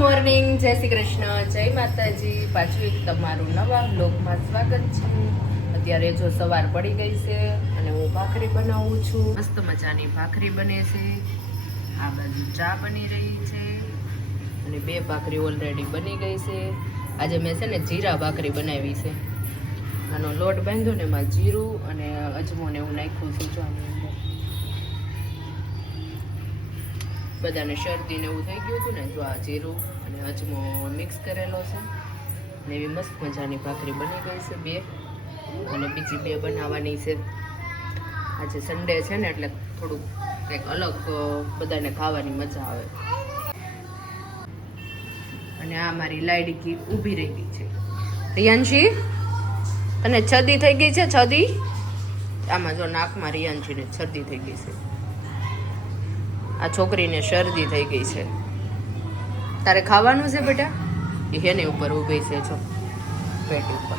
Morning, જય શ્રી કૃષ્ણ, જય માતાજી. પાછું એક તમારું નવા બ્લોગમાં સ્વાગત છે. અત્યારે જો સવાર પડી ગઈ છે અને હું ભાખરી બનાવું છું. મસ્ત મજાની ભાખરી બને છે. આ બાજુ ચા બની રહી છે અને 2 ભાખરી ઓલરેડી બની ગઈ છે. આજે મેં છે ને જીરા ભાખરી બનાવી છે. આનો લોટ બાંધ્યો ને એમાં જીરું અને અજમો ને એવું નાખ્યું છે. જો આની અંદર બધાને શરદી ને એવું થઈ ગયું હતું ને, જો આ જીરું અને અજમો મિક્સ કરેલો છે ને એવી મસ્ત મજાની ભાખરી બની ગઈ છે 2 અને બીજી 2 બનાવવાની છે. આજે સન્ડે છે ને એટલે થોડુંક કંઈક અલગ બધાને ખાવાની મજા આવે. અને આ મારી લાડકી ઊભી રહી ગઈ છે. રિયાંશી, તને છદી થઈ ગઈ છે? છદી આમાં જો નાકમાં રિયાંશીને છદી થઈ ગઈ છે. આ છોકરીને શરદી થઈ ગઈ છે. તારે ખાવાનું છે બેટા? એ હેને ઉપર ઊભી છે, જો પેટ ઉપર.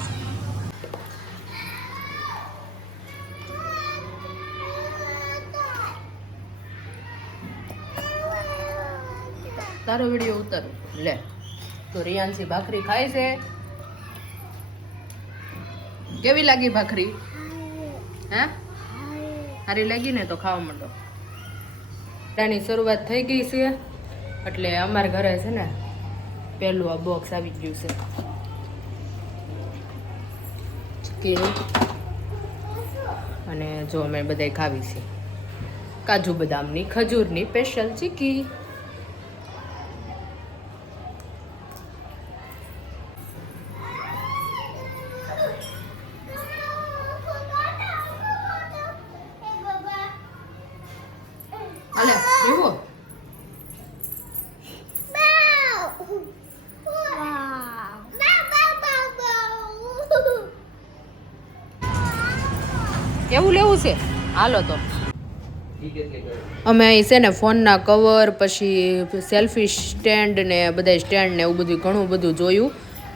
તારો વિડીયો ઉતાર લે. તો રિયાંશી ભાખરી ખાય છે. કેવી લાગી ભાખરી? હે, સારી લાગી ને? તો ખાવા માંડો. ની શરૂઆત થઈ ગઈ છે એટલે અમારા ઘરે છે ને પહેલું આ બોક્સ આવી ગયું છે ચીકીનું. અને જો અમે બધાય ખાવી છે કાજુ બદામની ખજૂરની સ્પેશિયલ ચીકી. અલે એવો કેવું લેવું છે? હાલો તો અમે અહીં છે ને ફોનના કવર, પછી સેલ્ફી સ્ટેન્ડ ને બધા સ્ટેન્ડ ને એવું બધું ઘણું બધું જોયું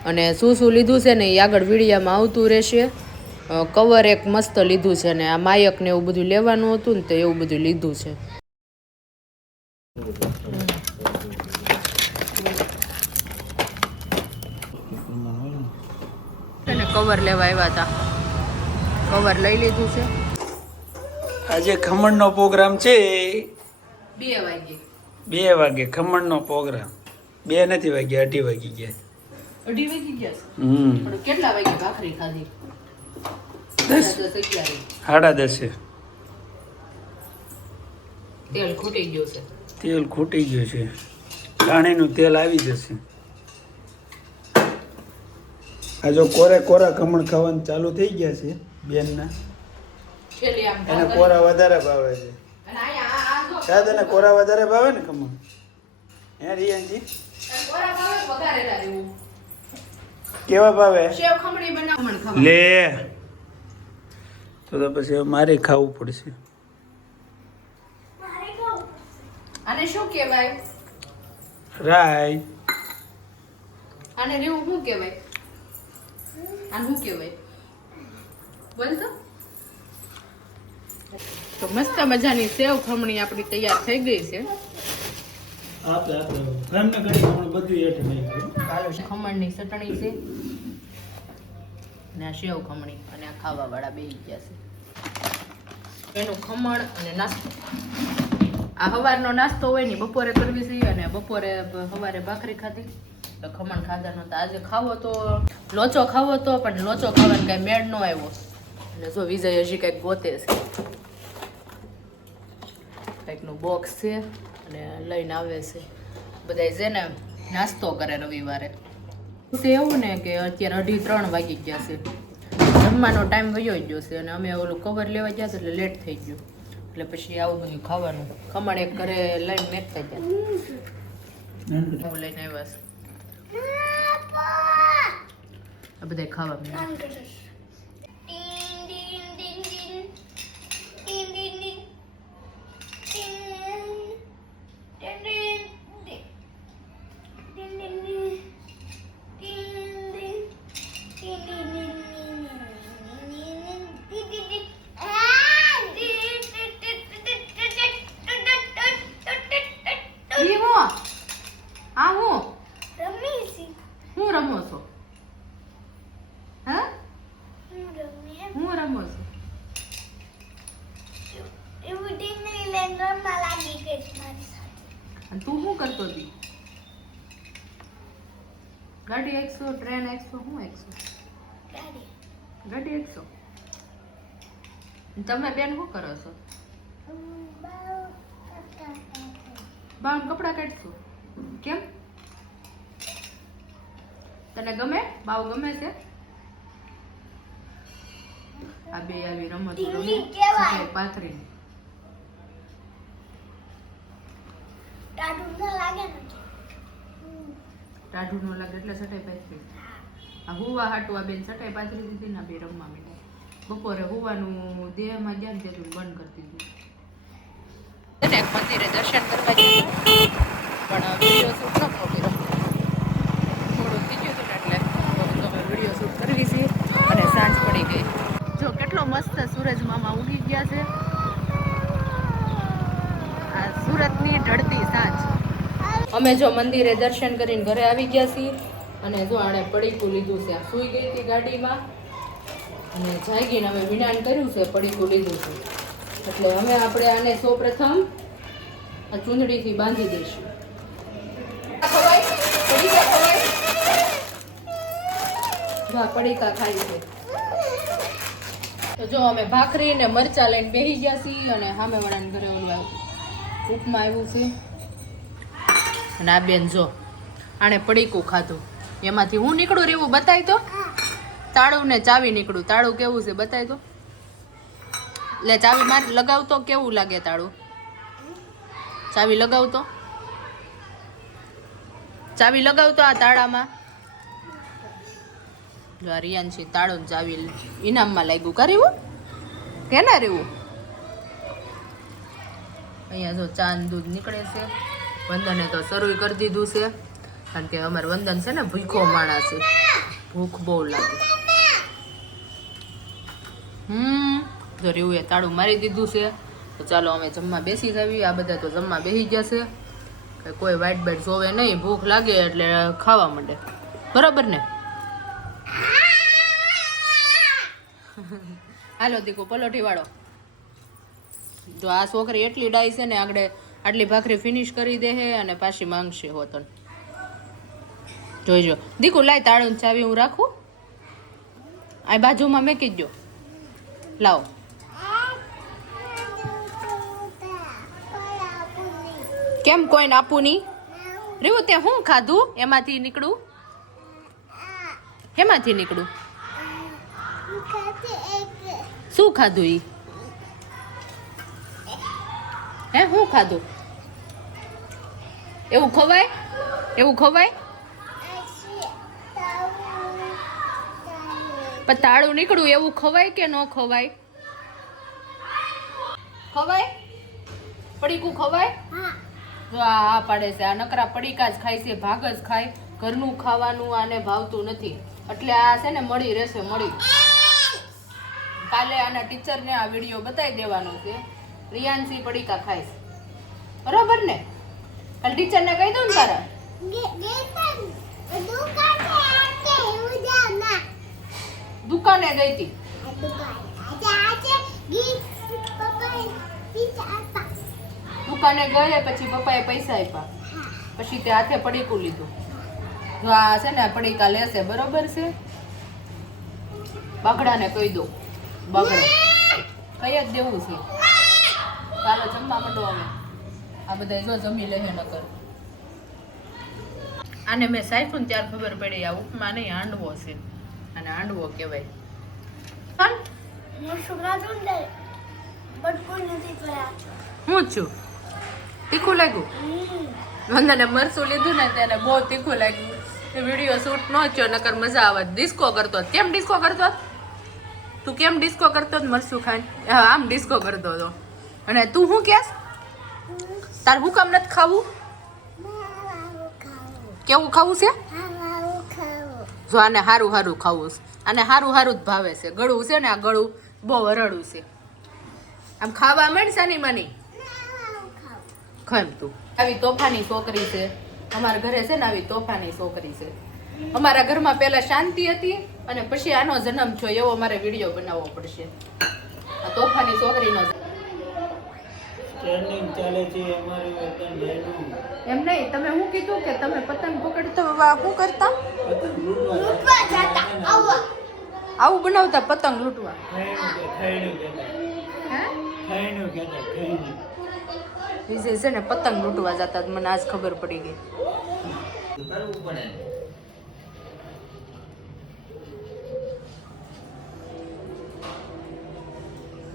અને શું લીધું છે ને એ આગળ વિડીયામાં આવતું રહેશે. કવર એક મસ્ત લીધું છે ને આ માયક ને એવું બધું લેવાનું હતું ને તો એવું બધું લીધું છે. કવર લેવા આવ્યા હતા, કવર લઈ લીધું છે. આજે ખમણનો પ્રોગ્રામ છે. 2 વાગે 2 વાગે ખમણનો પ્રોગ્રામ. 2 નથી વાગ્યા, 2:30 વાગી ગયા. 2:30 વાગી ગયા છે. પણ કેટલા વાગે ભાખરી ખાધી? 10 11. તેલ ખૂટી ગયું છે. તેલ ખૂટી ગયું છે. પાણીનું તેલ આવી જશે. આ જો કોરા ખમણ ખાવાનું ચાલુ થઈ ગયા છે બેનના. એને કોરા વધારે ભાવે છે. શાયદ એને કોરા વધારે ભાવે ને ખમણ. હે રિયાનજી, કેવા ભાવે? લે તો પછી મારે ખાવું પડશે. આને શું કહેવાય? રાય. આને રેવું શું કહેવાય? આને શું કહેવાય? બોલ તો મસ્ત મજાની સેવ ખમણી આપણી તૈયાર થઈ ગઈ છે. ખમણની ચટણી છે અને આ સેવ ખમણી અને આ ખાવા વાળા બેસી ગયા છે. એનું ખમણ અને નાસ્તો. આ સવારનો નાસ્તો હોય ને બપોરે કરવી છે અને બપોરે સવારે ભાખરી ખાધી તો ખમણ ખાધા નહોતા. આજે ખાવો તો લોચો ખાવો તો પણ લોચો ખાવાનો કાંઈ મેળ ન આવ્યો. અને જો વિજય હજી કંઈક ગોતે છે, કંઈકનું બોક્સ છે અને લઈને આવે છે. બધા છે ને નાસ્તો કરે રવિવારે. તો એવું ને કે અત્યારે 2:30 વાગી ગયા છે, જમવાનો ટાઈમ વયો ગયો છે અને અમે ઓલું કવર લેવા ગયા હતા એટલે લેટ થઈ ગયું. એટલે પછી આવું બધું ખાવાનું. ખમણ એક ઘરે લઈને મેકતા ગયા, હું લઈને આવ્યા છે. આ બધા ખાવા મળ્યા. ગાડી 100, ટ્રેન 100, શું 100? ગાડી 100. તમે બેન શું કરો છો? બાઉન કપડા કાઢશો? કેમ? તને ગમે? બાવ ગમે છે? આ બે આવી રમત રમે સફેદ પાથરી. ટાઢું ન લાગે એટલે સટાઈ પાથરી. આ હુવા હાટું આ બેન સટાઈ પાથરી દીધી ને બે રમવા માંડ્યા. બપોરે હુવાનું દેહમાં ગયા ને તેટલું બંધ કરી દીધું. એક મંદિરે દર્શન કરવા ગયા પણ વિડીયો શૂટ ન કર્યો. થોડું થઈ ગયું હતું ને એટલે તમે વિડીયો શૂટ કરવી છે અને સાંજ પડી ગઈ. જો કેટલો મસ્ત સૂરજ મામા ઉગી ગયા છે. આ સુરતની ઢળતી સાંજ. અમે જો મંદિરે દર્શન કરીને ઘરે આવી ગયા છીએ અને જો આણે પડીકું લીધું છે. સૂઈ ગઈ હતી ગાડીમાં અને જાગીને અમે વિનાન કર્યું છે, પડીકું લીધું છે. એટલે અમે આપણે આને સૌપ્રથમ આ ચૂંદડીથી બાંધી દઈશું. પડીકા ખાઈ છે. તો જો અમે ભાખરી ને મરચા લઈને બેસી ગયા છીએ અને સામે વાળાને ઘરે ઓલું ઉપમા આવ્યું છે. અને આ બેન જો આણે પડીકું ખાધું. એમાંથી હું નીકળું રેવું બતાય તો. તાળું ને ચાવી નીકળું. તાળું કેવું છે બતાય તો. એટલે ચાવી માર લગાવતો કેવું લાગે તાળું? ચાવી લગાવતો, ચાવી લગાવતો આ તાળામાં. જો આ રિયાનસી તાળું ને ચાવી ઇનામમાં લાગ્યું. કરેવું કે ના રેવું? અહીંયા જો ચાંદ દૂધ નીકળે છે. વંદને તો શરૂ કરી દીધું છે કારણ કે અમારે વંદન છે ને ભૂખો માણસ છે. ભૂખ બહુ લાગે. જો રેવું એ તાળું મારી દીધું છે. તો ચાલો અમે જમવા બેસી જાવી. આ બધા તો જમવા બેસી જશે. કોઈ વાઈટ બાઈટ જોવે નહીં. ભૂખ લાગે એટલે ખાવા માંડે. બરાબર ને? હાલો દીકુ પલોઠી વાળો. જો આ છોકરી એટલી ડાઈ છે ને આગળ આટલી ભાખરી ફિનિશ કરી દે હે અને પાછી માંગશે હોતન. જોઈજો દીકુ લાય તાળું ચાવી હું રાખું. આ બાજુમાં મેકી દો. લાવો. કેમ કોઈને આપું નહીં? રેવું તે હું ખાધું એમાંથી નીકળું? એમાંથી નીકળું? શું ખાધું ઈ? હે હું ખાધું? એવું ખવાય? એવું ખવાય? પણ તાળું નીકળું એવું ખવાય કે ન ખવાય? ખવાય? પડીકું ખવાય? જો આ પાડે છે. આ નકરા પડીકા જ ખાય છે. ભાગ જ ખાય. ઘરનું ખાવાનું આને ભાવતું નથી. એટલે આ છે ને મળી રહેશે. મળી કાલે આના ટીચરને આ વિડીયો બતાવી દેવાનો છે. રિયાનસી પડીકા ખાય છે. બરોબર ને? કાલે ટીચરને કહી દઉં ને તારા. દુકાને ગઈ હતી. દુકાને ગયે પછી પપ્પાએ પૈસા આપ્યા. પછી તે હાથે પડીકું લીધું. જો આ છે ને પડીકા લેશે. બરોબર છે? બગડાને કહી દો. બગડો કઈ જ દેવું છે. ચાલો જમવા માંડો. અમે આ બધા જો જમી લે નકર. આને મેં સાયફું ને ત્યારે ખબર પડી આ ઉપમા નહીં હાંડવો છે. અને હાંડવો કહેવાય. હું છું તીખું લાગ્યું? વંદને મરચું લીધું ને ત્યારે બહુ તીખું લાગ્યું. વિડીયો શૂટ ન થયો નકર મજા આવે. ડિસ્કો કરતો. કેમ ડિસ્કો કરતો? તું કેમ ડિસ્કો કરતો? મરચું ખાઈને આમ ડિસ્કો કરતો હતો. અને તું શું કહેશ? તાર હું કામ નથી ખાવું? કેવું ખાવું છે? જો આને હારું હારું ખાવું છે. આને હારું હારું જ ભાવે છે. ગળું છે ને આ ગળું બહુ વરડું છે. આમ ખાવા માંડ સાની માની. ખામ તું. આવી તોફાની છોકરી છે. અમારા ઘરે છે ને આવી તોફાની છોકરી છે. અમારા ઘરમાં પહેલા શાંતિ હતી અને પછી આનો જન્મ થયો એવો મારે વિડીયો બનાવવો પડશે. આ તોફાની છોકરીનો ટ્રેનિંગ ચાલે છે અમારી વતન એમ નહીં, તમે શું કીધું કે તમે પતંગ પકડતા શું કરતા? પતંગ લૂંટવા જતા. આવું બનાવતા પતંગ લૂંટવા? ખૈણું કહેતા. વિજય છે ને પતંગ લૂંટવા જતા, મને આજ ખબર પડી ગઈ. કરવું પડે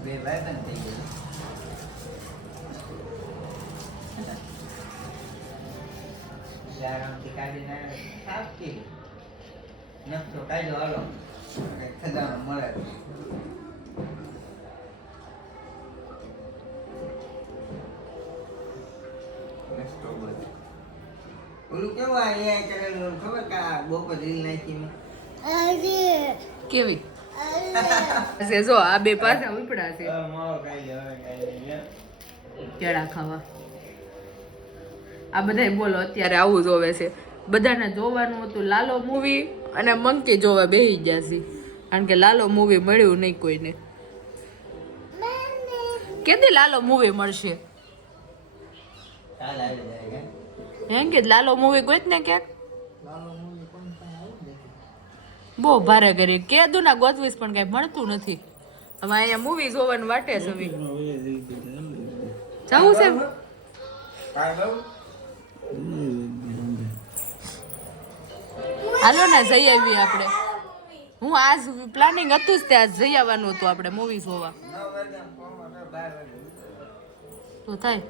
બે ભાઈ બંધ થઈ ગયા આરામથી કાઢીને સાફ કરી નકશો કાઢ્યો હાલો કંઈક ખજાનો મળે ઓલું કેવું અહીંયા કરેલું ખબર કે આ બપોર રીલ નાખી મેં કેવી જો આ બે પાછા ઉપડા છે કેળા ખાવા. આ બધાય બોલો અત્યારે આવું જોવે છે. બધાને જોવાનું હતું લાલો મૂવી અને મંકી જોવા બેસી ગયા છે, કારણ કે લાલો મૂવી મળ્યું નહીં કોઈને. કેદી લાલો મૂવી મળશે? કાલ આવી જાય એમ કે લાલો મૂવી ગોત ને ક્યાંક બહુ ભારે કરી કેદું ના ગોતવીશ પણ કઈ મળતું નથી. હવે અહીંયા મૂવી જોવાનું વાટે છે. જવું છે હાલો ને જઈ આવીએ આપણે. હું આજ પ્લાનિંગ હતું જ તે આજ જઈ આવવાનું હતું આપણે મૂવી જોવા. તો થાય